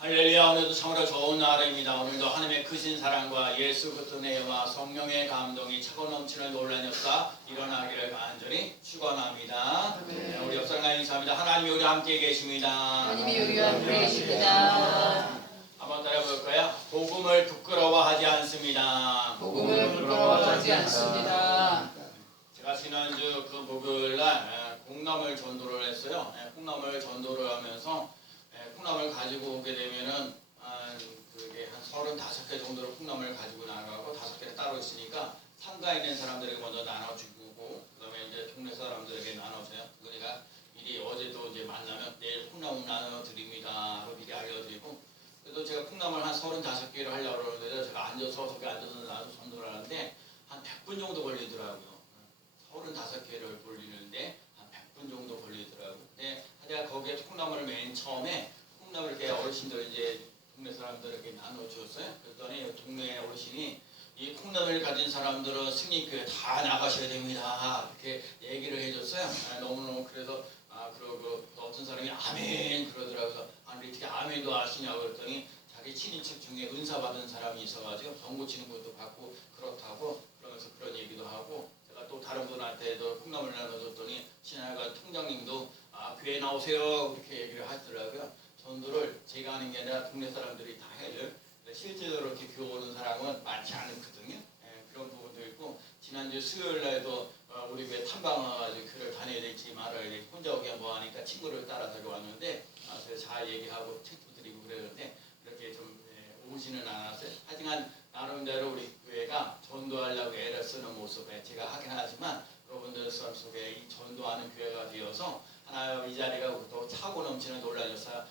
할렐루야. 오늘도 참으로 좋은 날입니다. 오늘도 하나님의 크신 사랑과 예수 그리스도의 은혜와 성령의 감동이 차고 넘치는 놀라운 역사 일어나기를 간절히 축원합니다. 네, 우리 옆사람과 인사합니다. 하나님이 우리와 함께 계십니다. 하나님이 우리와 함께 계십니다. 한번 따라볼까요? 복음을 부끄러워하지 않습니다. 복음을 부끄러워하지 않습니다. 제가 지난주 그 목요일날 콩나물 전도를 했어요. 콩나물 전도를 하면서 콩나물 가지고 오게 되면은 그게 한 35개 정도로 콩나물을 가지고 나가고 5개를 따로 있으니까 상가에 있는 사람들에게 먼저 나눠주고 그다음에 이제 동네 사람들에게 나눠줘요. 그러니까 미리 어제도 이제 만나면 내일 콩나물 나눠드립니다. 미리 알려드리고 그래도 제가 콩나물 한 35개를 하려고 그러는데 제가 앉아서 저기 앉아서 나도 전도를 하는데 한 100분 정도 걸리더라고요. 35개를 돌리는데 한 100분 정도 걸리더라고요. 근데 제가 거기에 콩나물을 맨 처음에 콩나물 이렇게 어르신들 이제 동네 사람들에게 나눠주었어요. 그랬더니 동네 어르신이 이 콩나물 가진 사람들은 승리교회 다 나가셔야 됩니다. 이렇게 얘기를 해줬어요. 너무너무 그래서 그러고 어떤 사람이 아멘 그러더라고요. 아니 어떻게 아멘도 아시냐고 그랬더니 자기 친인척 중에 은사 받은 사람이 있어가지고 병 고치는 것도 받고 그렇다고 그러면서 그런 얘기도 하고 제가 또 다른 분한테도 콩나물 나눠줬더니 신학관 통장님도 교회 나오세요 이렇게 얘기를 하시더라고요. 전도를 제가 하는 게 아니라 동네 사람들이 다 해요. 실제로 이렇게 교회 오는 사람은 많지 않거든요. 그런 부분도 있고 지난주 수요일 날도 우리 교회 탐방 와가지고 교회를 다녀야 될지 말아야 될지 혼자 오기가 뭐하니까 친구를 따라 데려왔는데 그래서 잘 얘기하고 책도 드리고 그랬는데 이렇게 좀 오지는 않았어요. 하지만 나름대로 우리 교회가 전도하려고 애를 쓰는 모습에 제가 하긴 하지만 여러분들 삶 속에 이 전도하는 교회가 되어서 하나 이 자리가 또 차고 넘치는 놀라운 역사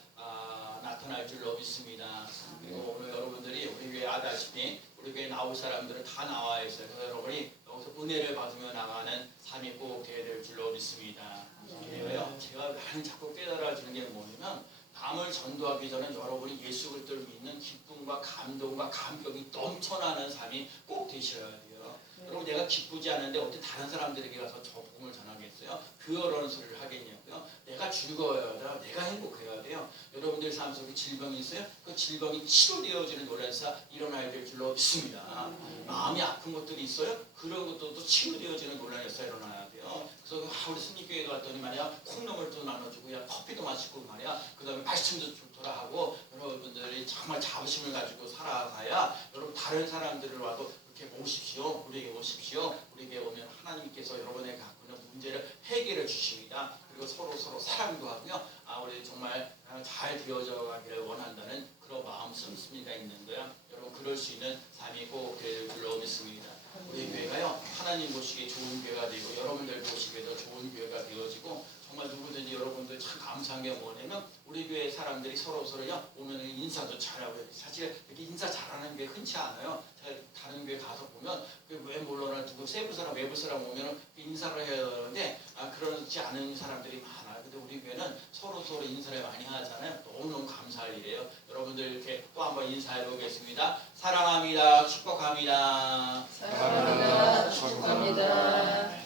나타날 줄로 믿습니다. 그리고 오늘 여러분들이 우리 교회 아다시피 우리 교회 나올 사람들은 다 나와 있어요. 그래서 여러분이 여기서 은혜를 받으며 나가는 삶이 꼭 되어야 될 줄로 믿습니다. 그래요. 제가 많이 자꾸 깨달아지는 게 뭐냐면 남을 전도하기 전에 여러분이 예수 그리스도를 믿는 기쁨과 감동과 감격이 넘쳐나는 삶이 꼭 되셔야 돼요. 여러분 내가 기쁘지 않은데 어떻게 다른 사람들에게 가서 저 복음을 전하겠어요? 그런 소리를 하겠냐고요? 내가 즐거워야 돼요. 내가 행복해야 돼요. 여러분들 삶 속에 질병이 있어요? 그 질병이 치료되어지는 놀라운 역사 일어나야 될 줄로 믿습니다. 마음이 아픈 것들이 있어요? 그런 것들도 치료되어지는 놀라운 역사 일어나야 돼요. 그래서 우리 승리교회에 갔더니 말이야 콩나물도 나눠주고 야 커피도 마시고 말이야 그 다음에 말씀도 좋더라 하고 여러분들이 정말 자부심을 가지고 살아가야 여러분 다른 사람들을 와도 이렇게 오십시오. 우리에게 오십시오. 우리에게 오면 하나님께서 여러분에게 갖고 있는 문제를 해결해 주십니다. 그리고 서로 사랑도 하고요. 우리 정말 잘 되어져 가기를 원한다는 그런 마음 씀씀이가 있는 거야. 여러분 그럴 수 있는 삶이 꼭 될 줄로 믿습니다. 우리 교회가요 하나님 보시기에 좋은 교회가 되고 여러분들 보시기에도 좋은 교회가 되어지고 정말 누구든지 여러분들 참 감사한 게 뭐냐면 우리 교회 사람들이 서로요 오면 인사도 잘하고 사실 이렇게 인사 잘하는 게 흔치 않아요. 제가 다른 교회 가서 보면 왜 몰라나 누구 세부 사람 외부 사람 오면은 인사를 해야 되는데 그렇지 않은 사람들이 많아요. 근데 우리 교회는 서로 인사를 많이 하잖아요. 너무너무 감사할 일이에요. 여러분들 이렇게 또 한번 인사해 보겠습니다. 사랑합니다. 축복합니다. 사랑합니다. 축복합니다.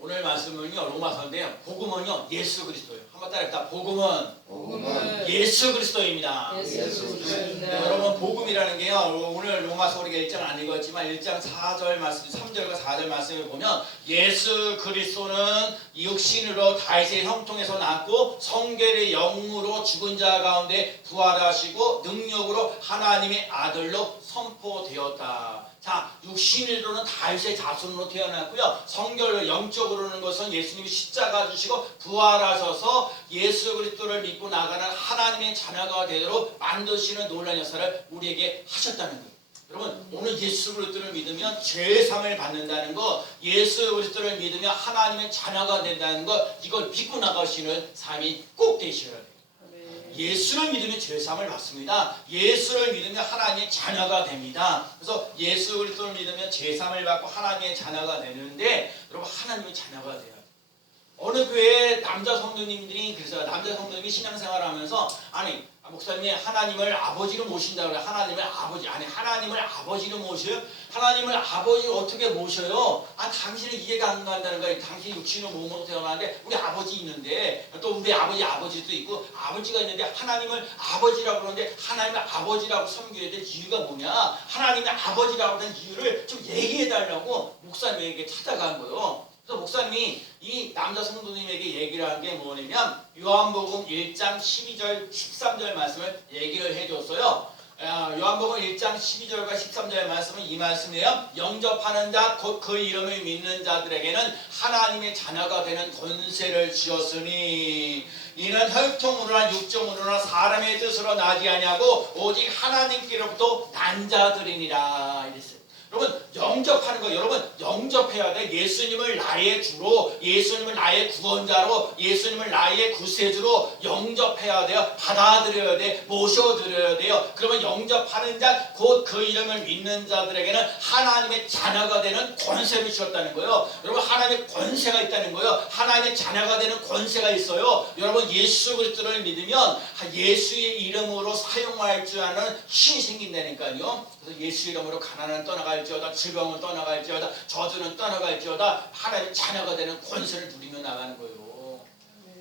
오늘 말씀은요 로마서인데요. 복음은요 예수 그리스도예요. 한번 따라합시다. 복음은 예수 그리스도입니다. 예수 그리스도입니다. 네, 여러분 복음이라는 게요 오늘 로마서 우리가 1장 안 읽었지만 1장 4절 말씀 3절과 4절 말씀을 보면 예수 그리스도는 육신으로 다윗의 형통에서 낳고 성결의 영으로 죽은 자 가운데 부활하시고 능력으로 하나님의 아들로 선포되었다. 자, 육신으로는 다윗의 자손으로 태어났고요. 성결 영적으로는 것은 예수님이 십자가 지시고 부활하셔서 예수 그리스도를 믿고 나가는 하나님의 자녀가 되도록 만드시는 놀라운 역사를 우리에게 하셨다는 거예요. 여러분 오늘 예수 그리스도를 믿으면 죄사함을 받는다는 거, 예수 그리스도를 믿으면 하나님의 자녀가 된다는 거, 이걸 믿고 나가시는 삶이 꼭 되셔야 돼요. 예수를 믿으면 죄사함을 받습니다. 예수를 믿으면 하나님의 자녀가 됩니다. 그래서 예수 그리스도를 믿으면 죄사함을 받고 하나님의 자녀가 되는데 여러분 하나님의 자녀가 돼야 돼요. 어느 교회 남자 성도님들이 그래서 남자 성도님이 신앙생활하면서 아니 목사님이 하나님을 아버지로 모신다 그래. 하나님을 아버지 아니 하나님을 아버지로 모셔요? 하나님을 아버지로 어떻게 모셔요? 아 당신은 이해가 안 간다는 거예요. 당신이 육신으로 몸으로 태어나는데 우리 아버지 있는데 또 우리 아버지도 있고 아버지가 있는데 하나님을 아버지라고 그러는데 하나님을 아버지라고 섬겨야 될 이유가 뭐냐? 하나님의 아버지라고 하는 이유를 좀 얘기해 달라고 목사님에게 찾아간 거예요. 그래서 목사님이 이 남자 성도님에게 얘기를 한 게 뭐냐면 요한복음 1장 12절 13절 말씀을 얘기를 해줬어요. 요한복음 1장 12절과 13절 말씀은 이 말씀이에요. 영접하는 자 곧 그 이름을 믿는 자들에게는 하나님의 자녀가 되는 권세를 주었으니 이는 혈통으로나 육정으로나 사람의 뜻으로 나지 아니하고 오직 하나님께로부터 난 자들이니라 이랬어요. 여러분 영접하는 거 여러분 영접해야 돼. 예수님을 나의 주로 예수님을 나의 구원자로 예수님을 나의 구세주로 영접해야 돼요. 받아들여야 돼. 모셔드려야 돼요. 그러면 영접하는 자 곧 그 이름을 믿는 자들에게는 하나님의 자녀가 되는 권세를 주셨다는 거예요. 여러분 하나님의 권세가 있다는 거예요. 하나님의 자녀가 되는 권세가 있어요. 여러분 예수 그리스도를 믿으면 예수의 이름으로 사용할 줄 아는 힘이 생긴다니까요. 그래서 예수 이름으로 가난은 떠나갈지어다 질병은 떠나갈지어다 저주는 떠나갈지어다 하나님의 자녀가 되는 권세를 누리며 나가는 거예요.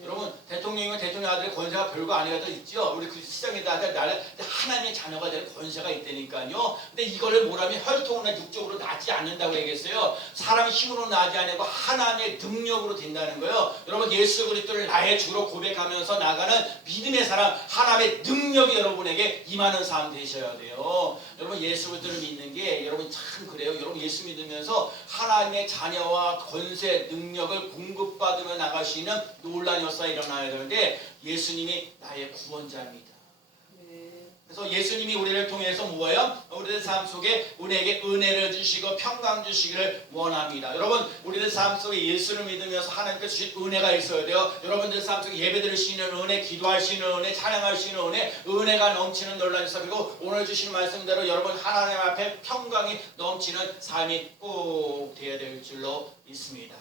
여러분 대통령이면 대통령 아들의 권세가 별거 아니라도 있죠. 우리 그 시장에다 나를 하나님의 자녀가 되는 권세가 있다니까요. 근데 이거를 뭐라면 혈통이나 육적으로 나지 않는다고 얘기했어요. 사람의 힘으로 나지 않고 하나님의 능력으로 된다는 거예요. 여러분 예수 그리스도를 나의 주로 고백하면서 나가는 믿음의 사람 하나님의 능력이 여러분에게 임하는 삶 되셔야 돼요. 여러분 예수 그리스도를 믿는 게 여러분 참 그래요. 여러분 예수 믿으면서 하나님의 자녀와 권세 능력을 공급받으며 나갈 수 있는 놀라운 역사가 일어나야 되는데 예수님이 나의 구원자입니다. 그래서 예수님이 우리를 통해서 뭐예요? 우리들 삶 속에 우리에게 은혜를 주시고 평강 주시기를 원합니다. 여러분 우리들 삶 속에 예수를 믿으면서 하나님께 주신 은혜가 있어야 돼요. 여러분들 삶 속에 예배 드릴 수 있는 은혜, 기도할 수 있는 은혜, 찬양할 수 있는 은혜가 넘치는 놀라운 역사 그리고 오늘 주신 말씀대로 여러분 하나님 앞에 평강이 넘치는 삶이 꼭 되어야 될 줄로 믿습니다.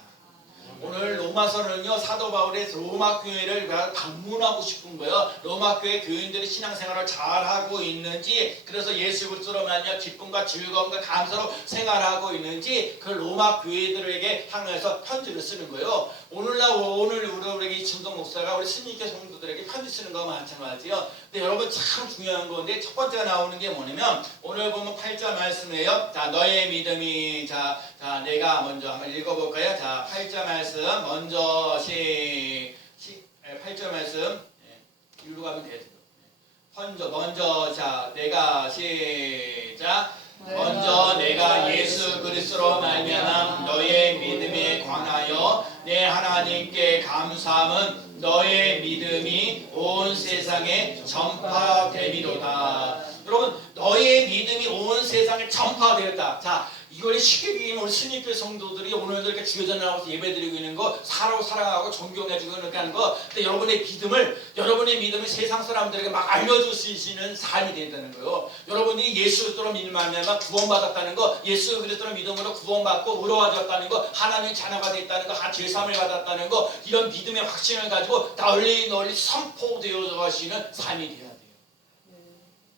오늘 로마서는요 사도 바울의 로마 교회를 방문하고 싶은 거예요. 로마 교회 교인들이 신앙생활을 잘하고 있는지 그래서 예수 그리스도로 말미암아 기쁨과 즐거움과 감사로 생활하고 있는지 그 로마 교회들에게 향해서 편지를 쓰는 거예요. 오늘 우리에게 진동 목사가 우리 신님께 성도들에게 편지 쓰는 거와 마찬가지예요. 근데 여러분 참 중요한 건데 첫 번째가 나오는 게 뭐냐면 오늘 보면 8절 말씀이에요. 자 너의 믿음이 자 내가 먼저 한번 읽어볼까요? 자 8절 말씀 먼저 8절 말씀 이리로 가면 되죠. 먼저 자 내가 시작 먼저 내가 예수 그리스도로 말미암아 너의 믿음에 관하여 내 하나님께 감사함은 너의 믿음이 온 세상에 전파되리로다. 여러분 너의 믿음이 온 세상에 전파되었다. 자 이걸 쉽게 얘기하면 우리 신입교 성도들이 오늘도 이렇게 주여져 나와서 예배드리고 있는 거 서로 사랑하고 존경해주고 이렇게 하는 거 근데 여러분의 믿음을 세상 사람들에게 막 알려줄 수 있는 삶이 된다는 거예요. 여러분이 예수 그리스도로 믿으면 구원받았다는 거 예수 그리스도로 믿음으로 구원받고 의로워졌다는 거 하나님의 자녀가 됐다는 거 죄사함을 받았다는 거 이런 믿음의 확신을 가지고 널리 선포되어져 가시는 삶이 되어야 돼요.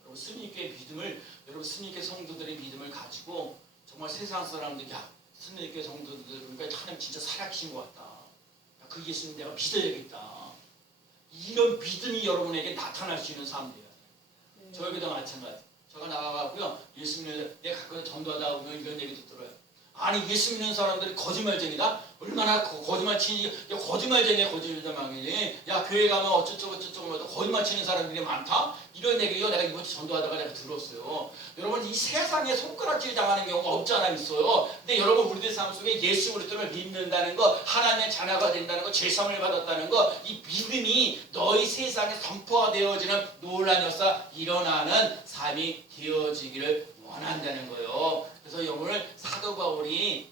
여러분 스님께 믿음을 여러분 스님께 성도들의 믿음을 가지고 정말 세상 사람들이 야 스님께 성도들 그러니까 하나님 진짜 살아계신 것 같다. 야, 그 예수님 내가 믿어야겠다. 이런 믿음이 여러분에게 나타날 수 있는 삶 돼요. 저에게도 마찬가지. 제가 나가가고요 예수님을 내가 가끔 전도하다 보면 이런 얘기도 들어요. 아니 예수 믿는 사람들이 거짓말쟁이다? 얼마나 거짓말 치니 거짓말쟁이야 거짓말쟁이 야 교회 가면 어쩌고 거짓말 치는 사람들이 많다? 이런 얘기요 내가 이번 주 전도하다가 내가 들었어요. 여러분 이 세상에 손가락질 당하는 경우가 없지 않아 있어요. 근데 여러분 우리들 삶 속에 예수 그리스도를 믿는다는 거 하나님의 자녀가 된다는 거 죄사함을 받았다는 거 이 믿음이 너희 세상에 선포되어지는 놀라운 역사 일어나는 삶이 되어지기를 원한다는 거예요. 그래서 오늘 사도 바울이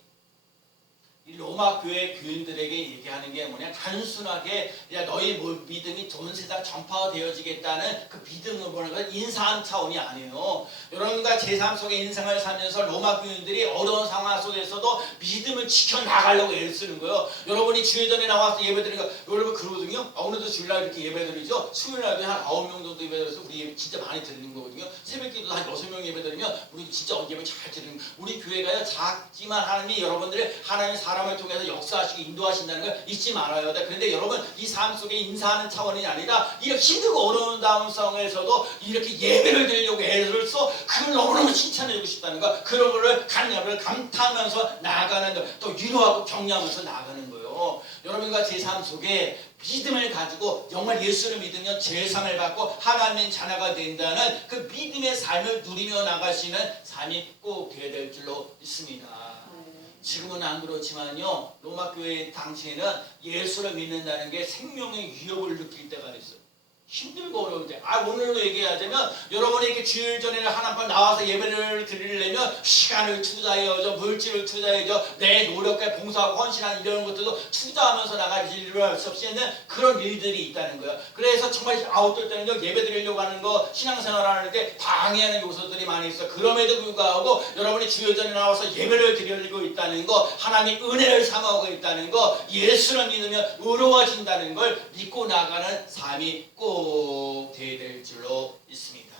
이 로마 교회 교인들에게 얘기하는 게 뭐냐, 단순하게 야 너희 믿음이 전 세상 전파가 되어지겠다는 그 믿음을 보는 건 인사하는 차원이 아니에요. 여러분과 제3 속의 인생을 살면서 로마 교인들이 어려운 상황 속에서도 믿음을 지켜나가려고 애를 쓰는 거예요. 여러분이 주일전에 나와서 예배드리니까 여러분 그러거든요. 오늘도 주일날 이렇게 예배드리죠. 수요일날도 한 9명 정도 예배드려서 우리 예배 진짜 많이 드리는 거거든요. 새벽기도 한 6명 예배드리면 우리 진짜 예배 잘 드리는, 우리 교회가요 작지만 하나님이 여러분들을 하나님의 사람을 통해서 역사하시고 인도하신다는 걸 잊지 말아야 돼. 그런데 여러분 이 삶 속에 인사하는 차원이 아니라 이렇게 힘들고 어려운 상황에서도 이렇게 예배를 드리려고 애를 써, 그걸 너무너무 칭찬해주고 싶다는 거, 그런 거를 감탄하면서 나아가는 거, 또 위로하고 격려하면서 나아가는 거예요. 여러분과 제 삶 속에 믿음을 가지고 정말 예수를 믿으면 죄상을 받고 하나님의 자녀가 된다는 그 믿음의 삶을 누리며 나가시는 삶이 꼭 되어야 될 줄로 믿습니다. 지금은 안 그렇지만요, 로마 교회 당시에는 예수를 믿는다는 게 생명의 위협을 느낄 때가 있어요. 힘들고 어려울 때. 오늘로 얘기하자면 여러분이 이렇게 주일 전에는 하나님 나와서 예배를 드리려면 시간을 투자해야죠, 물질을 투자해야죠, 내 노력에 봉사하고 헌신하는 이런 것들도 투자하면서 나가지 수 없이 있는 그런 일들이 있다는 거예요. 그래서 정말 어떨 때는요, 예배 드리려고 하는 거, 신앙생활 하는데 방해하는 요소들이 많이 있어요. 그럼에도 불구하고 여러분이 주일 전에 나와서 예배를 드리고 있다는 거, 하나님이 은혜를 삼아오고 있다는 거, 예수를 믿으면 의로워진다는 걸 믿고 나가는 삶이 꼭 되어야 될 줄로 믿습니다.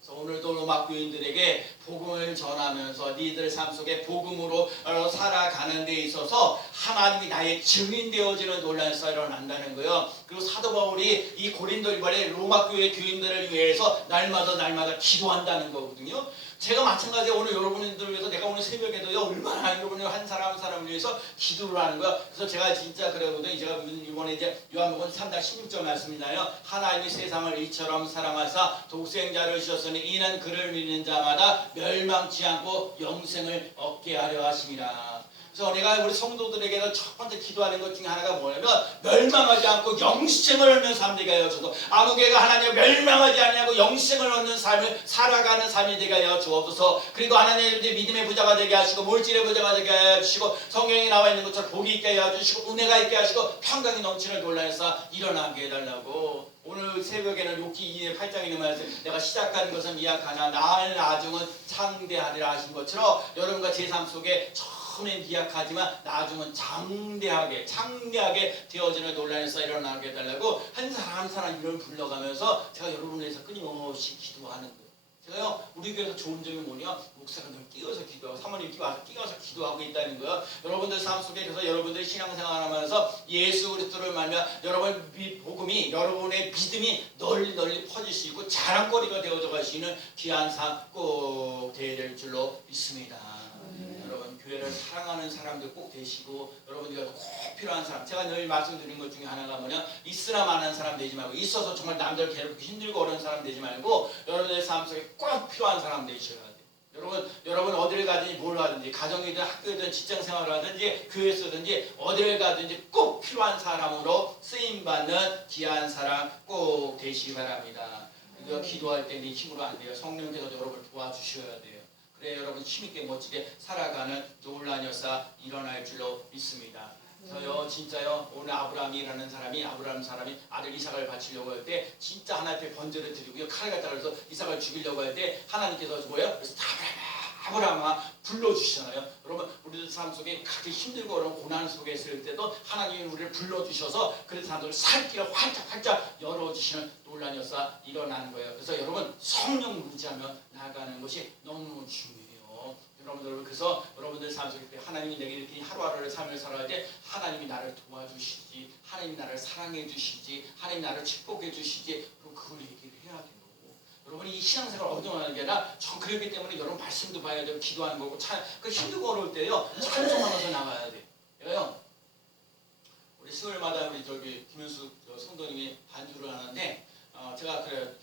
그래서 오늘도 로마 교인들에게 복음을 전하면서 니들 삶 속에 복음으로 살아가는 데 있어서 하나님이 나의 증인 되어지는 논란이 일어난다는 거예요. 그리고 사도 바울이 이 고린도 일반의 로마 교회 교인들을 위해서 날마다 기도한다는 거거든요. 제가 마찬가지로 오늘 여러분들 위해서 내가 오늘 새벽에도요 얼마나 여러분이 한 사람 한 사람을 위해서 기도를 하는 거야. 그래서 제가 진짜 그러거든요. 제가 이번에 이제 요한복음 3장 16절 말씀이나요. 하나님이 세상을 이처럼 사랑하사 독생자를 주셨으니 이는 그를 믿는 자마다 멸망치 않고 영생을 얻게 하려 하심이라. 그래서 내가 우리 성도들에게는 첫 번째 기도하는 것 중에 하나가 뭐냐면 멸망하지 않고 영생을 얻는 삶 되게 하여 주옵소서. 아무 개가 하나님 멸망하지 않냐고 영생을 얻는 삶을 살아가는 삶이 되게 하여 주옵소서. 그리고 하나님 믿음의 부자가 되게 하시고 물질의 부자가 되게 하여 주시고 성경에 나와 있는 것처럼 복이 있게 하여 주시고 은혜가 있게 하시고 평강이 넘치는 논란에서 일어나게 해달라고. 오늘 새벽에는 욥기 2의 8장에 있는 말씀, 내가 시작하는 것은 미약하나 나중은 창대하리라 하신 것처럼 여러분과 제 삶 속에 처음엔 미약하지만 나중은 장대하게 창대하게 되어지는 논란에서 일어나게 해달라고 한 사람 한 사람 이름을 불러가면서 제가 여러분을 위해서 끊임없이 기도하는 거예요. 제가요 우리 교회에서 좋은 점이 뭐냐, 목사가 늘 끼어서 기도하고 사모님 와서 끼어서 기도하고 있다는 거예요. 여러분들 삶 속에 그래서 여러분들 신앙생활하면서 예수 그리스도를 말며 여러분 복음이, 여러분의 믿음이 널리 퍼질 수 있고 자랑거리가 되어져 갈 수 있는 귀한 삶 꼭 되어야 될 줄로 믿습니다. 여러분 교회를 사랑하는 사람들 꼭 되시고, 여러분들이 꼭 필요한 사람, 제가 늘 말씀드린 것 중에 하나가 뭐냐, 있으나 마는 사람 되지 말고, 있어서 정말 남들 괴롭고 힘들고 어려운 사람 되지 말고 여러분의 삶 속에 꼭 필요한 사람 되셔야 돼요. 여러분 어디를 가든지 뭘 하든지, 가정이든 학교든 직장생활을 하든지 교회에서든지 어디를 가든지 꼭 필요한 사람으로 쓰임받는 귀한 사람 꼭 되시기 바랍니다. 그래서 기도할 때 네 힘으로 안 돼요. 성령께서 여러분을 도와주셔야 돼요. 그래 여러분 힘있게 멋지게 살아가는 놀라운 역사 일어날 줄로 믿습니다. 저요 진짜요 오늘 아브라함이라는 사람이 아들 이삭을 바치려고 할 때 진짜 하나님 앞에 번제를 드리고요, 칼을 갖다 그래서 이삭을 죽이려고 할 때 하나님께서 뭐예요? 그래서 아브라함아 불러주시잖아요. 여러분 우리들 삶 속에 그렇게 힘들고 어려운 고난 속에 있을 때도 하나님이 우리를 불러주셔서 그래서 사람들을 살 길을 활짝 열어주시는 놀라운 역사 일어나는 거예요. 그래서 여러분 성령 의지하며 나아가는 것이 너무 중요해요. 여러분들 그래서 여러분들 삶 속에 하나님이 내게 이렇게 하루하루를 삶을 살아갈 때 하나님이 나를 도와주시지, 하나님이 나를 사랑해 주시지, 하나님이 나를 축복해 주시지, 그리고 그걸 얘기를 해야 돼요. 여러분이 이 신앙생활을 얻어가는 게 아니라 전 그렇기 때문에 여러분 말씀도 봐야 되고 기도하는 거고 그 힘들고 어려울 때요 찬송하면서 나가야 돼. 내가요 우리 수요일마다 우리 김현수 성도님이 반주를 하는데 제가 그래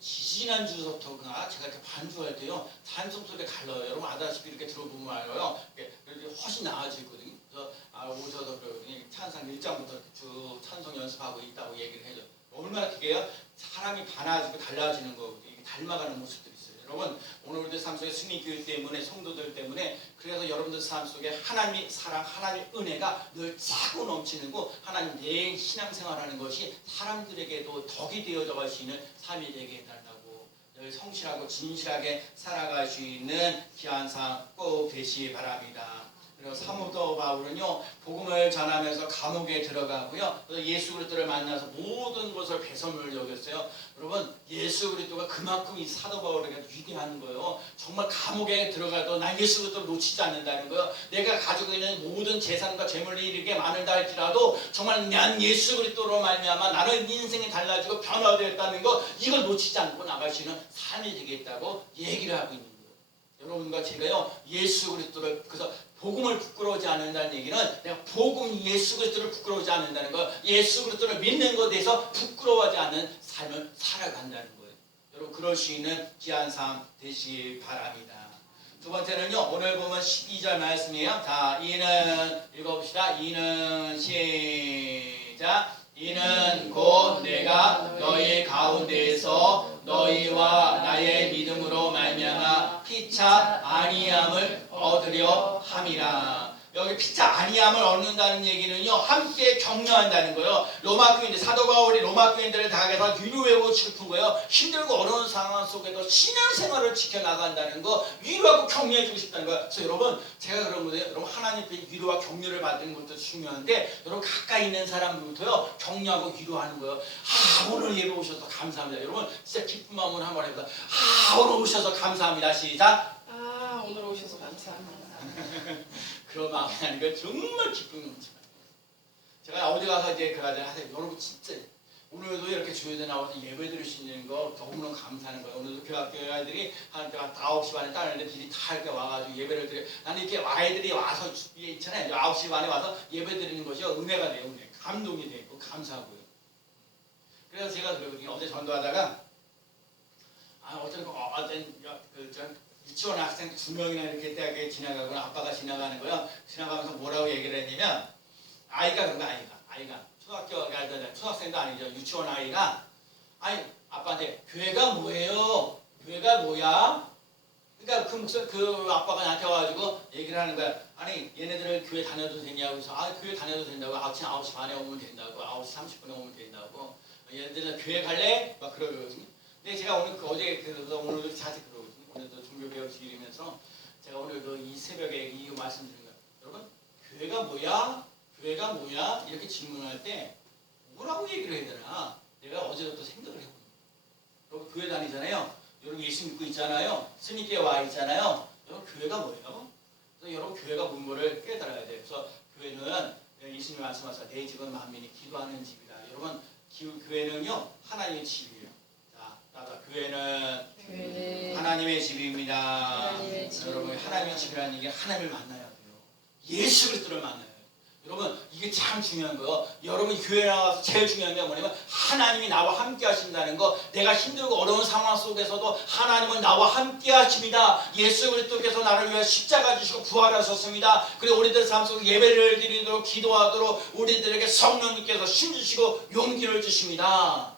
지지난주부터가 제가 이렇게 반주할 때요 찬송 소리가 갈라요. 여러분 아다시피 이렇게 들어보면 알아요. 이렇게 훨씬 나아지거든요. 그래서 오셔서 그러더니 찬송 1장부터 쭉 찬송 연습하고 있다고 얘기를 해줘요. 얼마나 그게요 사람이 반아지고 달라지는 거거든요. 닮아가는 모습들이 있어요. 여러분 오늘 우리들 삶 속에 승리교회 때문에 성도들 때문에 그래서 여러분들 삶 속에 하나님의 사랑 하나님의 은혜가 늘 차고 넘치는 거 하나님 내 신앙생활하는 것이 사람들에게도 덕이 되어져 갈 수 있는 삶이 되게 해달라고 늘 성실하고 진실하게 살아갈 수 있는 귀한 삶 꼭 되시기 바랍니다. 그리고 사도 바울은요 복음을 전하면서 감옥에 들어가고요 또 예수 그리스도를 만나서 모든 것을 배설물을 여겼어요. 여러분 예수 그리스도가 그만큼 이 사도 바울에게 위대한 거예요. 정말 감옥에 들어가도 난 예수 그리스도를 놓치지 않는다는 거예요. 내가 가지고 있는 모든 재산과 재물이 이렇게 많을다 할지라도 정말 난 예수 그리스도로 말미암아 나는 인생이 달라지고 변화되었다는 거 이걸 놓치지 않고 나갈 수 있는 삶이 되겠다고 얘기를 하고 있는 거예요. 여러분과 제가요 예수 그리스도를 그래서 복음을 부끄러워하지 않는다는 얘기는 내가 복음 예수 그리스도를 부끄러워하지 않는다는 거 예수 그리스도를 믿는 것에 대해서 부끄러워하지 않는 삶을 살아간다는 거예요. 여러분 그럴 수 있는 귀한 삶 되시기 바랍니다. 두 번째는요 오늘 보면 12절 말씀이에요. 자 이는 읽어봅시다. 이는 시작 이는 곧 내가 너희 가운데에서 너희와 나의 믿음으로 말미암아 피차 아니함을 얻으려 함이라. 여기 피차 아니함을 얻는다는 얘기는요 함께 격려한다는 거예요. 로마 교인들 사도 바울이 로마 교인들을 당해서 위로하고 싶은 거예요. 힘들고 어려운 상황 속에도 신앙생활을 지켜나간다는 거 위로하고 격려해주고 싶다는 거예요. 그래서 여러분 제가 그런 거예요. 여러분 하나님 앞에 위로와 격려를 받는 것도 중요한데 여러분 가까이 있는 사람들부터요 격려하고 위로하는 거예요. 아 오늘 예배 오셔서 감사합니다. 여러분 진짜 기쁜 마음으로 한번 해보자. 아 오늘 오셔서 감사합니다. 시작. 아 오늘 오셔서 감사합니다. 그런 마음이 아니고 정말 기쁜 마음이에요. 제가 어디 가서 이제 그러잖아요. 하세요. 여러분 진짜 오늘도 이렇게 주일에 나와서 예배 드릴 수 있는 거 너무너무 감사하는 거예요. 오늘도 교학교 아이들이 한 9시 반에 따는데 미리 다 이렇게 와가지고 예배를 드려요. 나는 이렇게 아이들이 와서 있잖아요. 9시 반에 와서 예배 드리는 것이 은혜가 돼요. 은혜. 감동이 되고 감사하고요. 그래서 제가 그러거든요. 어제 전도하다가 유치원 학생 2명이나 이렇게 대학에 지나가거나 아빠가 지나가는 거예요. 지나가면서 뭐라고 얘기를 했냐면 아이가 그런 거 아이가 초등학생도 아니죠. 유치원 아이가 아니 아빠한테 교회가 뭐예요? 교회가 뭐야? 그러니까 그 아빠가 나한테 와가지고 얘기를 하는 거야. 아니 얘네들을 교회 다녀도 되냐고 해서 교회 다녀도 된다고. 아침 9시 반에 오면 된다고. 9시 30분에 오면 된다고. 얘네들은 교회 갈래? 막 그러거든요. 근데 제가 오늘 어제 그래서 오늘도 자주 그러거든요. 오늘도 종교개혁 지키면서 제가 오늘도 이 새벽에 이 말씀드린 거예요. 여러분 교회가 뭐야? 교회가 뭐야? 이렇게 질문할 때 뭐라고 얘기를 해야 되나? 내가 어제부터 생각을 해보는 거예요. 여러분 교회 다니잖아요. 여러분 예수 믿고 있잖아요. 스님께 와 있잖아요. 여러분 교회가 뭐예요? 그래서 여러분 교회가 뭔가를 깨달아야 돼요. 그래서 교회는 예수님이 말씀하셔서 내 집은 만민이 기도하는 집이다. 여러분 교회는요 하나님의 집이에요. 자, 따라 교회는 하나님의 집입니다. 하나님의 집. 여러분 하나님의 집이라는 얘기 하나님을 만나야 돼요. 예수 그리스도를 만나야 돼요. 여러분 이게 참 중요한 거예요. 여러분 교회 나와서 제일 중요한 게 뭐냐면 하나님이 나와 함께 하신다는 거. 내가 힘들고 어려운 상황 속에서도 하나님은 나와 함께 하십니다. 예수 그리스도께서 나를 위해 십자가 지시고 부활하셨습니다. 그리고 우리들 삶 속에 예배를 드리도록 기도하도록 우리들에게 성령님께서 힘주시고 용기를 주십니다.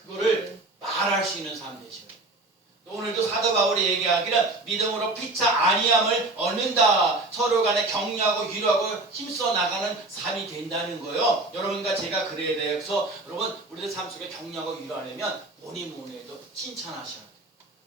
그거를 말할 수 있는 삶 되시고요. 오늘도 사도 바울이 얘기하기를 믿음으로 피차 아니함을 얻는다. 서로 간에 격려하고 위로하고 힘써 나가는 삶이 된다는 거예요. 여러분과 제가 그래야 돼요. 그래서 여러분 우리들 삶 속에 격려하고 위로하려면 뭐니 해도 칭찬하셔야 돼요.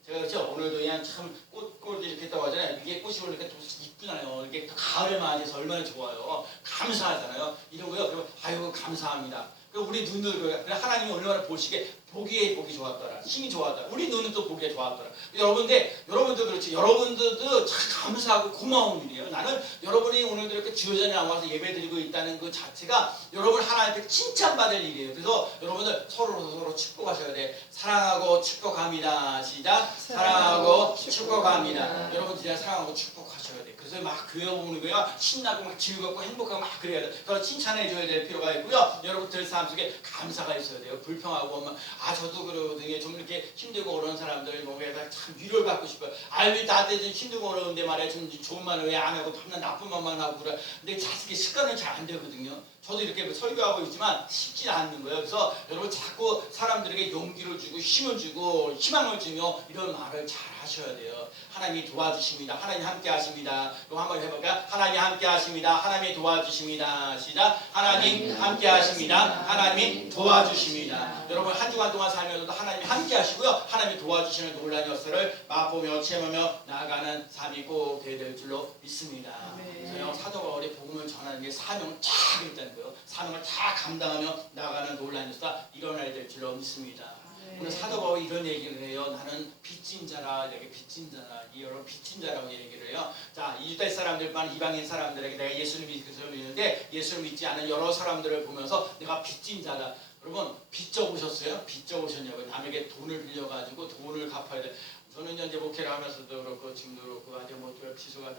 제가 그렇죠. 오늘도 그냥 참 꽃도 이렇게 했다고 하잖아요. 이게 꽃이 이렇게 이쁘잖아요. 이게 가을을 맞이해서 얼마나 좋아요. 감사하잖아요. 이런 거요. 그러면 아유 감사합니다. 우리 눈들 하나님이 얼마나 보시기에 보기 좋았더라. 힘이 좋았더라. 우리 눈은 또 보기에 좋았더라. 여러분도 그렇지. 여러분들도 참 감사하고 고마운 일이에요. 나는 여러분이 오늘도 이렇게 주여전에 나와서 예배드리고 있다는 그 자체가 여러분 하나님께 칭찬받을 일이에요. 그래서 여러분들 서로 축복하셔야 돼. 사랑하고 축복합니다. 시작. 사랑하고 축복합니다. 여러분 진짜 사랑하고 축복하셔야 돼. 그래서 막 교회 오는 거야 신나고 막 즐겁고 행복하고 막 그래야 돼. 그래서 칭찬해줘야 될 필요가 있고요. 여러분들 삶 속에 감사가 있어야 돼요. 불평하고 막 저도 그러거든요. 좀 이렇게 힘들고 어려운 사람들 몸에다 참 위로를 받고 싶어요. 왜 나한테 좀 힘들고 어려운데 말이야 좀 좋은 말을 왜 안 하고 밤낮 나쁜 말만 하고 그래. 근데 자식이 습관은 잘 안 되거든요. 저도 이렇게 설교하고 있지만 쉽지 않는 거예요. 그래서 여러분 자꾸 사람들에게 용기를 주고 힘을 주고 희망을 주며 이런 말을 잘 하셔야 돼요. 하나님이 도와주십니다. 하나님 함께 하십니다. 이거 한번 해볼까요? 하나님 함께 하십니다. 하나님이 도와주십니다. 시작. 하나님 함께 하십니다. 하나님이 도와주십니다. 여러분 한 주간 동안 살면서도 하나님이 함께 하시고요. 하나님이 도와주시는 놀라운 역사를 맛보며 체험하며 나아가는 삶이 꼭 되어야 될 줄로 믿습니다. 그래서 사도 바울이 복음을 전하는 게 사명을 쫙 있다는 거예요. 사명을 다 감당하며 나아가는 놀라운 역사 일어나야 될 줄로 믿습니다. 오늘 사도 바울이 이런 얘기를 해요. 나는 빚진 자라, 이렇게 빚진 자라, 여러분 빚진 자라고 얘기를 해요. 자, 유대 사람들만 이방인 사람들에게 내가 예수를 믿는데 예수를 믿지 않은 여러 사람들을 보면서 내가 빚진 자다. 여러분 빚 져보셨어요? 빚 져보셨냐고요? 남에게 돈을 빌려가지고 돈을 갚아야 돼. 저는 이제 목회를 하면서도 그렇고 지금도 그렇고 아주 뭐 비수가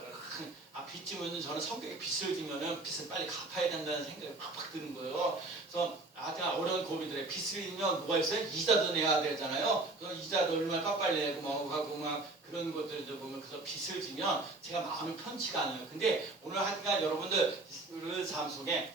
빚 지면은 저는 성격에 빚을 지면은 빚을 빨리 갚아야 된다는 생각이 팍팍 드는 거예요. 그래서 아주 어려운 고민들에 빚을 지면 뭐가 있어요? 이자도 내야 되잖아요. 그래서 이자도 얼마나 빡빨리 내고 뭐 하고 막 그런 것들도 보면 그래서 빚을 지면 제가 마음이 편치가 않아요. 근데 오늘 하여간 여러분들 삶 속에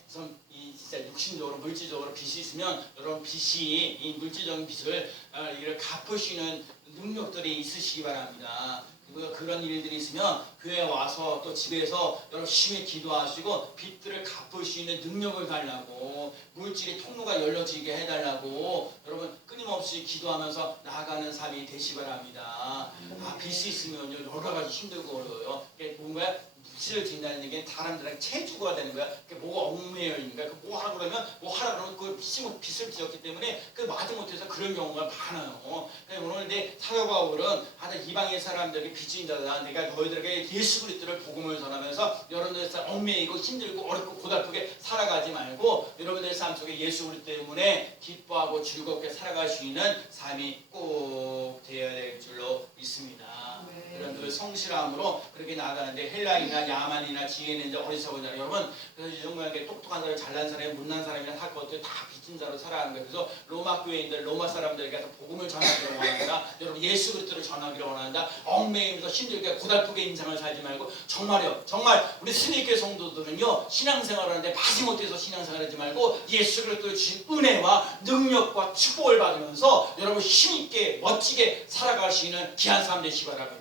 진짜 육신적으로 물질적으로 빚이 있으면 여러분 빚이 이 물질적인 빚을 이를 갚을 수 있는 능력들이 있으시기 바랍니다. 그리고 그런 일들이 있으면 교회에 와서 또 집에서 열심히 기도하시고 빚들을 갚을 수 있는 능력을 달라고 물질의 통로가 열려지게 해달라고 여러분 끊임없이 기도하면서 나아가는 삶이 되시기 바랍니다. 빚이 있으면 여러 가지 힘들고 어려워요. 뭔가 빚을 진다는 얘기는 사람들에게 체주가 되는 거야. 뭐가 얽매여 있는 거야. 뭐 하라 그러면 뭐 하라 그러면 그 빚을 지었기 때문에 그 마지 못해서 그런 경우가 많아요. 오늘 내 사도 바울은 하여튼 이방인 사람들에게 빚진 자다. 내가 너희들에게 예수 그리스도를 복음을 전하면서 여러분들 얽매이고 힘들고 어렵고 고달프게 살아가지 말고 여러분들 삶 속에 예수 그리스도 때문에 기뻐하고 즐겁게 살아갈 수 있는 삶이 꼭 되어야 될 줄로 믿습니다. 그런 그 성실함으로 그렇게 나아가는데 헬라인이나 야만이나 지혜는 이제 어리석은 자 여러분 그래서 이정도의 똑똑한 사람 잘난 사람이 못난 사람이나 할 것들 다 빚진 자로 살아가는 거예요. 그래서 로마 교회인들 로마 사람들에게 복음을 전하기를 원한다. 여러분 예수 그리스도를 전하기를 원한다. 얽매이면서 힘들게 고달프게 인생을 살지 말고 정말요 정말 우리 스님교회 성도들은요 신앙생활을 하는데 마지못해서 신앙생활하지 말고 예수 그리스도의 주신 은혜와 능력과 축복을 받으면서 여러분 힘있게 멋지게 살아갈 수 있는 귀한 삶 되시기 바랍니다.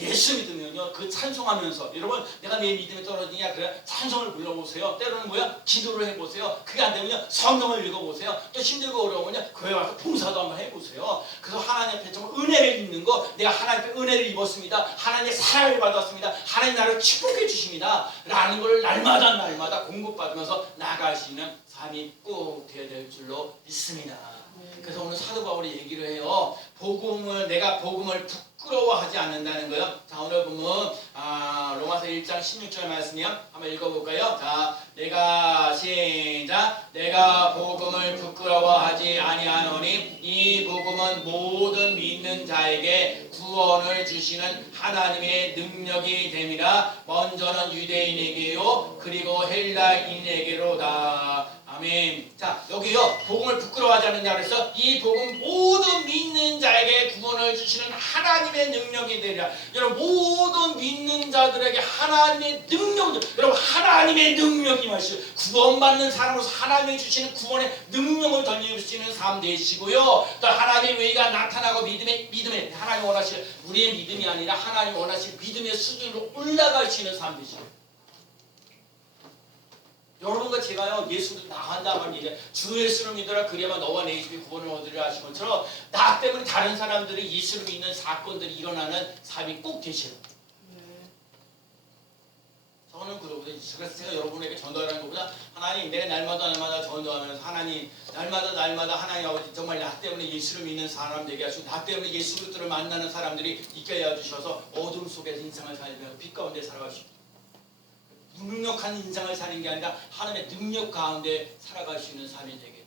예수 믿으면요 그 찬송하면서 여러분 내가 내 믿음이 떨어지냐 그래 찬송을 불러보세요. 때로는 뭐야 기도를 해보세요. 그게 안 되면요 성경을 읽어보세요. 또 힘들고 어려우면요 교회 와서 봉사도 한번 해보세요. 그래서 하나님 앞에 정말 은혜를 입는 거 내가 하나님 앞에 은혜를 입었습니다. 하나님의 사랑을 받았습니다. 하나님 나를 축복해 주십니다. 라는 걸 날마다 공급받으면서 나아갈 수 있는 삶이 꼭 되어야 될 줄로 믿습니다. 그래서 오늘 사도 바울이 얘기를 해요. 내가 복음을 부끄러워하지 않는다는 거예요. 자 오늘 보면 로마서 1장 16절 말씀이요. 한번 읽어볼까요? 자 내가 복음을 부끄러워하지 아니하노니 이 복음은 모든 믿는 자에게 구원을 주시는 하나님의 능력이 됨이라. 먼저는 유대인에게요 그리고 헬라인에게로다. 아멘. 자 여기요 복음을 부끄러워하지 않느냐 그래서 이 복음 모든 믿는 자에게 구원을 주시는 하나님의 능력이 되리라. 여러분 모든 믿는 자들에게 하나님의 능력 여러분 하나님의 능력이 마시고 구원받는 사람으로서 하나님이 주시는 구원의 능력을 던질 수 있는 삶 되시고요. 또 하나님의 의가 나타나고 믿음에 하나님 원하시는 우리의 믿음이 아니라 하나님 원하시는 믿음의 수준으로 올라갈 수 있는 삶 되시고요. 여러분과 제가요 예수를 나간다는 얘기예요. 주 예수를 믿어라 그래야만 너와 내 집이 구원을 얻으리라 하신 것처럼 나 때문에 다른 사람들이 예수를 믿는 사건들이 일어나는 삶이 꼭 되셔요. 저는 그래서 제가 여러분에게 전도하는 것보다 하나님 내가 날마다 전도하면서 하나님 날마다 하나님 아버지 정말 나 때문에 예수를 믿는 사람 되게 하시고 나 때문에 예수 그리스도를 만나는 사람들이 있게 해주셔서 어둠 속에서 인생을 살면서 빛 가운데 살아갈 수 있도록 무능력한 인생을 사는 게 아니라 하나님의 능력 가운데 살아갈 수 있는 삶이 되게 돼요.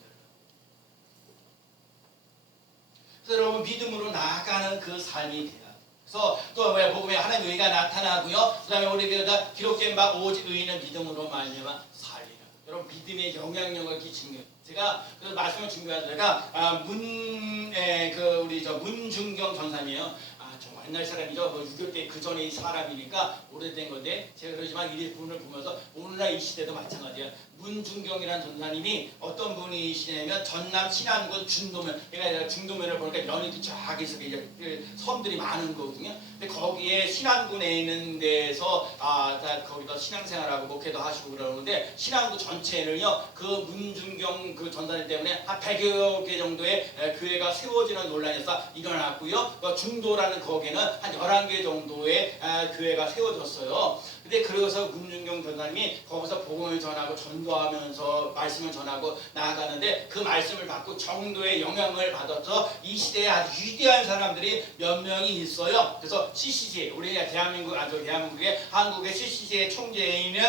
그래서 여러분 믿음으로 나아가는 그 삶이 돼요. 그래서 또 복음에 하나님의 의가 나타나고요. 그 다음에 우리가 기록된 바 오직 의인은 믿음으로 말미암아 살리라. 여러분 믿음의 영향력을 끼치는 거예요. 제가 그래서 말씀을 준비한 제가 우리 문중경 전사님이에요. 정말 옛날 사람이죠. 6.25 때 그 전에 사람이니까 오래된 건데 제가 그러지만 이 분을 보면서 오늘날 이 시대도 마찬가지예요. 문중경이라는 전사님이 어떤 분이시냐면 전남 신안군 중도면, 그러니까 중도면을 보니까 연희도 쫙 있어 이제 섬들이 많은 거거든요. 근데 거기에 신안군에 있는 데서 다 거기서 신앙생활하고 목회도 하시고 그러는데 신안군 전체는요 그 문중경 그 전사님 때문에 한 100여 개 정도의 교회가 세워지는 논란이 일어났고요. 중도라는 거기에는 한 11개 정도의 교회가 세워졌어요. 근데 그래서 문중경 전사님이 거기서 복음을 전하고 전도하면서 말씀을 전하고 나아가는데 그 말씀을 받고 정도의 영향을 받아서 이 시대에 아주 위대한 사람들이 몇 명이 있어요. 그래서 CCC 우리 대한민국의 한국의 CCC의 총재에 있는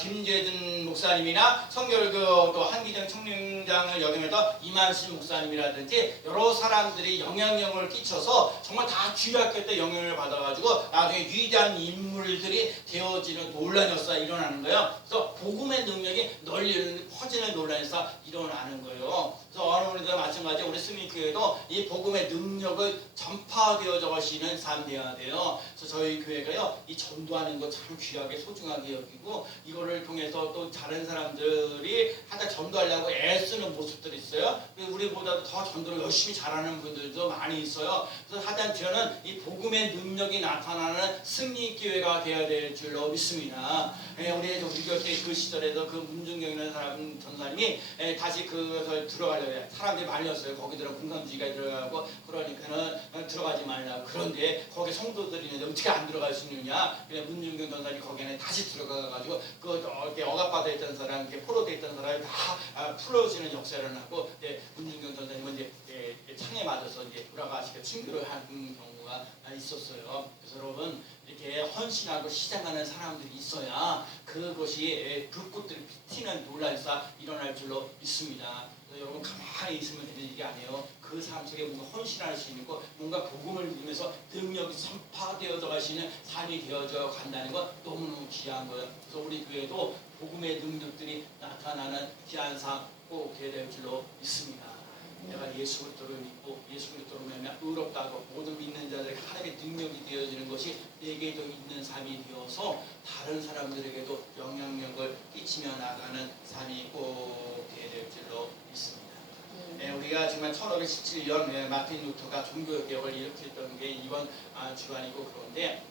김재준 목사님이나 성결교 또 한기정 청년장을 역임했던 이만신 목사님이라든지 여러 사람들이 영향력을 끼쳐서 정말 다 주일학교 때 영향을 받아가지고 나중에 위대한 인물들이 되어지는 논란이 일어나는 거예요. 그래서 복음의 능력이 널리 퍼지는 논란이 일어나는 거예요. 그래서 어느 분들도 마찬가지 우리 승리교회도 이 복음의 능력을 전파되어져 가시는 삶이 되어야 돼요. 그래서 저희 교회가요 이 전도하는 거 참 귀하게 소중하게 여기고 이거를 통해서 또 다른 사람들이 하다 전도하려고 애쓰는 모습들이 있어요. 우리보다도 더 전도를 열심히 잘하는 분들도 많이 있어요. 그래서 하여튼 저는 이 복음의 능력이 나타나는 승리교회가 되어야 될 줄로 믿습니다. 우리 우리교 때 그 시절에도 그 문중경이라는 사람 전사님이 다시 그것을 들어가려고 해요. 사람들이 말렸어요. 거기들은 공산주의가 들어가고 그러니까는 들어가지 말라. 그런데 거기 성도들이 있는데 어떻게 안 들어갈 수 있느냐? 그냥 문중경 전사님이 거기에는 다시 들어가가지고 그 억압받아 있던 사람, 포로돼 있던 사람이 다 풀어지는 역사를 하고 문중경 전사님은 이제 창에 맞아서 이제 돌아가시게 친교를 한 경우가 있었어요. 그래서 여러분 이렇게 헌신하고 시장하는 사람들이 있어야 그것이 불꽃들이 피튀는 논란이 일어날 줄로 믿습니다. 여러분 가만히 있으면 되는 일이 아니에요. 그 삶 속에 뭔가 헌신할 수 있는 거, 뭔가 복음을 믿으면서 능력이 선파되어져 가시는 삶이 되어져 간다는 건 너무너무 귀한 거예요. 그래서 우리 교회도 복음의 능력들이 나타나는 귀한 삶 꼭 되어야 될 줄로 믿습니다. 내가 예수 그리스도를 믿고 예수 그리스도로 말하면 의롭다고 모든 믿는 자들에게 하나님의 능력이 되어지는 것이 내게도 있는 삶이 되어서 다른 사람들에게도 영향력을 끼치며 나가는 삶이 꼭 되어야 될 줄로 믿습니다. 우리가 정말 1517년 마틴 루터가 종교개혁을 일으켰던 게 이번 주간이고 그런데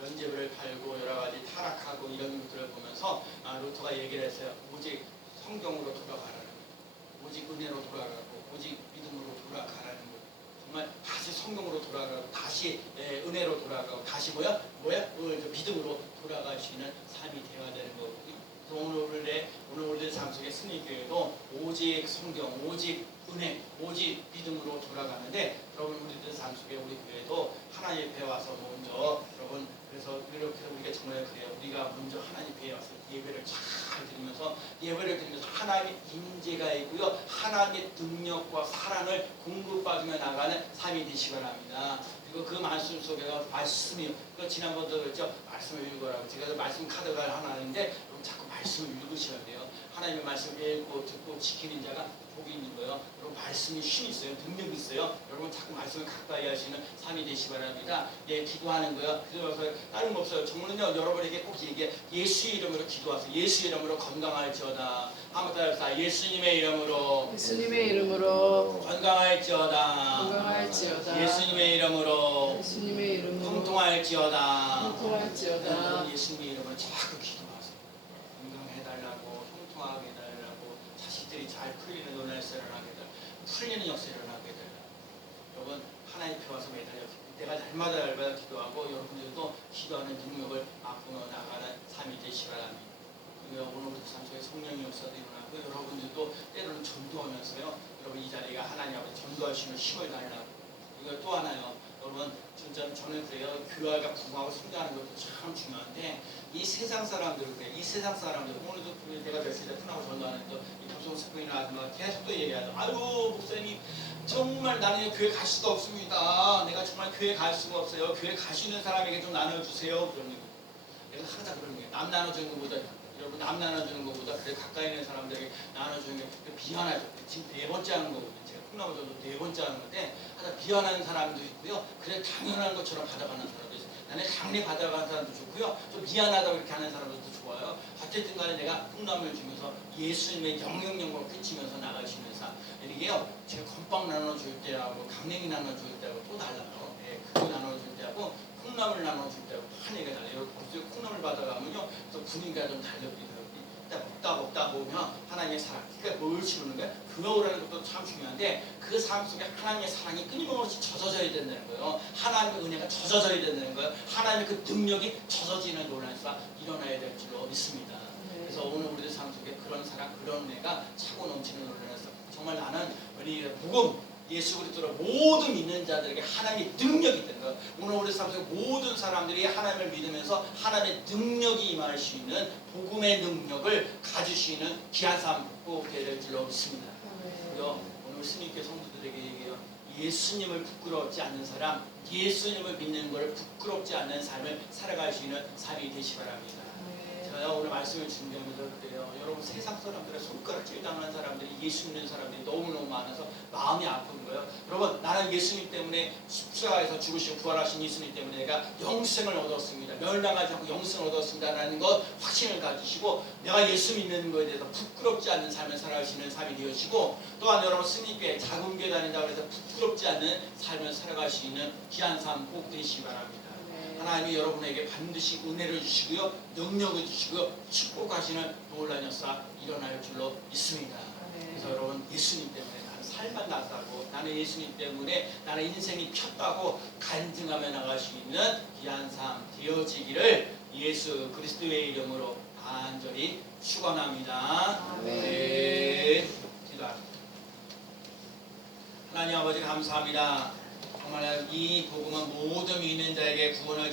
면죄부를 팔고 여러 가지 타락하고 이런 것들을 보면서 루터가 얘기를 했어요. 오직 성경으로 돌아가라는 거, 오직 은혜로 돌아가고 오직 믿음으로 돌아가라는 거. 정말 다시 성경으로 돌아가고 다시 은혜로 돌아가고 다시 믿음으로 돌아갈 수 있는 삶이 되어야 되는 거거든요. 오늘 우리의 삶 속에 승리교회도 오직 성경, 오직 은혜, 오직 믿음으로 돌아가는데 여러분 우리들 삶 속에 우리 교회도 하나님 앞에 와서 먼저 여러분 그래서 이렇게 우리가 정말 그래요. 우리가 먼저 하나님 앞에 와서 예배를 잘 드리면서 하나님의 임재가 있고요. 하나님의 능력과 사랑을 공급받으며 나가는 삶이 되시기 바랍니다. 그리고 그 말씀 속에 말씀이요. 지난번도 그랬죠. 말씀을 읽어라고. 제가 말씀 카드가 하나 있는데 자꾸 말씀을 읽으셔야 돼요. 하나님의 말씀을 읽고 듣고 지키는 자가 복이 있는 거예요. 여러분 말씀이 힘이 있어요. 능력이 있어요. 여러분 자꾸 말씀을 가까이 하시는 삶이 되시기 바랍니다. 기도하는 거예요. 그래서 다른 거 없어요. 정말은요 여러분에게 꼭 얘기해. 예수의 이름으로 기도하세요. 예수의 이름으로 건강할지어다. 한번 따라합시다. 예수님의 이름으로 건강할지어다. 예수님의 이름으로 통통할지어다. 예수님의 이름으로 자꾸 기도하세요. 건강해달라고, 통통하게 해달라고, 자식들이 잘 풀리는 논란에서 일어나게 해달라고, 풀리는 역사에 일어나게 해달라고. 여러분 하나님 앞에 와서 매달려 내가 날마다 기도하고 여러분들도 기도하는 능력을 맛보며 나가는 삶이 되시기 바랍니다. 그리고 오늘 우리 삶 속에 성령의 역사도 일어나고 여러분들도 때로는 전도하면서요. 여러분 이 자리가 하나님 앞에 전도할 수 있는 힘을 달라고. 이거 또 하나요. 여러분 진짜 저는 그래요. 교회가 부흥하고 성장하는 것도 참 중요한데 이 세상 사람들 그래. 이 세상 사람들 오늘도 내가 며칠 전에 푸나고 전도하는데 이 부송 스프링이나 아줌마가 계속 또 얘기하죠. 아유 목사님 정말 나는 교회 갈 수가 없습니다. 내가 정말 교회 갈 수가 없어요. 교회 가시는 사람에게 좀 나눠주세요. 그런 거. 내가 항상 그런 게 남 나눠주는 것보다 여러분 남 나눠주는 것보다 그래 가까이 있는 사람들에게 나눠주는 게 미안하죠. 지금 4번째 하는 거거든요. 제가 콩나무 전도 4번째 하는 건데 하다 미안한 사람도 있고요. 그래 당연한 것처럼 받아가는 사람도 있어요. 나는 강림 받아가는 사람도 좋고요. 좀 미안하다고 이렇게 하는 사람들도 좋아요. 어쨌든 간에 내가 콩나물 주면서 예수님의 영영영으로 끼치면서 나가시는 삶. 이게요, 제가 건빵 나눠줄 때하고 강냉이 나눠줄 때하고 또 달라요. 예, 그거 나눠줄 때하고 콩나물 나눠줄 때하고 한이가 달라요. 콩나물 받아가면요, 또 분위기가 좀 달라요. 먹다 보면 하나님의 사랑, 그러니까 뭘 치르는 거야? 그거라는 것도 참 중요한데 그 삶 속에 하나님의 사랑이 끊임없이 젖어져야 된다는 거예요. 하나님의 은혜가 젖어져야 된다는 거예요. 하나님의 그 능력이 젖어지는 논란사 일어나야 될 줄로 믿습니다. 그래서 오늘 우리들 삶 속에 그런 사랑, 그런 은혜가 차고 넘치는 논란사. 정말 나는 우리 복음 예수 그리스도로 모든 믿는 자들에게 하나님의 능력이 있다는 거예요. 오늘 우리 삶 속에 모든 사람들이 하나님을 믿으면서 하나님의 능력이 임할 수 있는 복음의 능력을 가질 수 있는 귀한 삶 꼭 될 줄로 믿습니다. 그리고 오늘 스님께 성도들에게 얘기해요. 예수님을 부끄럽지 않는 사람, 예수님을 믿는 것을 부끄럽지 않는 삶을 살아갈 수 있는 삶이 되시 바랍니다. 제가 오늘 말씀을 준비하면서 그래요. 여러분 세상 사람들의 손가락질 당하는 사람들이 예수 믿는 사람들이 너무너무 많아서 마음이 아픈 거예요. 여러분 나는 예수님 때문에 십자가에서 죽으시고 부활하신 예수님 때문에 내가 영생을 얻었습니다. 멸망하지 않고 영생을 얻었습니다라는 것 확신을 가지시고 내가 예수 믿는 것에 대해서 부끄럽지 않는 삶을 살아가시는 삶이 되어지고 또한 여러분 스님께 작은 교회 다닌다고 해서 부끄럽지 않는 삶을 살아갈 수 있는 귀한 삶 꼭 되시기 바랍니다. 하나님이 여러분에게 반드시 은혜를 주시고요, 능력을 주시고요, 축복하시는 놀라운 역사 일어날 줄로 믿습니다. 그래서 여러분 예수님 때문에 나는 살만 났다고, 나는 예수님 때문에 나는 인생이 폈다고 간증하며 나갈 수 있는 귀한 삶 되어지기를 예수 그리스도의 이름으로 간절히 축원합니다. 네. 기도합니다. 하나님 아버지 감사합니다. 정말 이 복음은 모든 믿는 자에게 구원을 주시고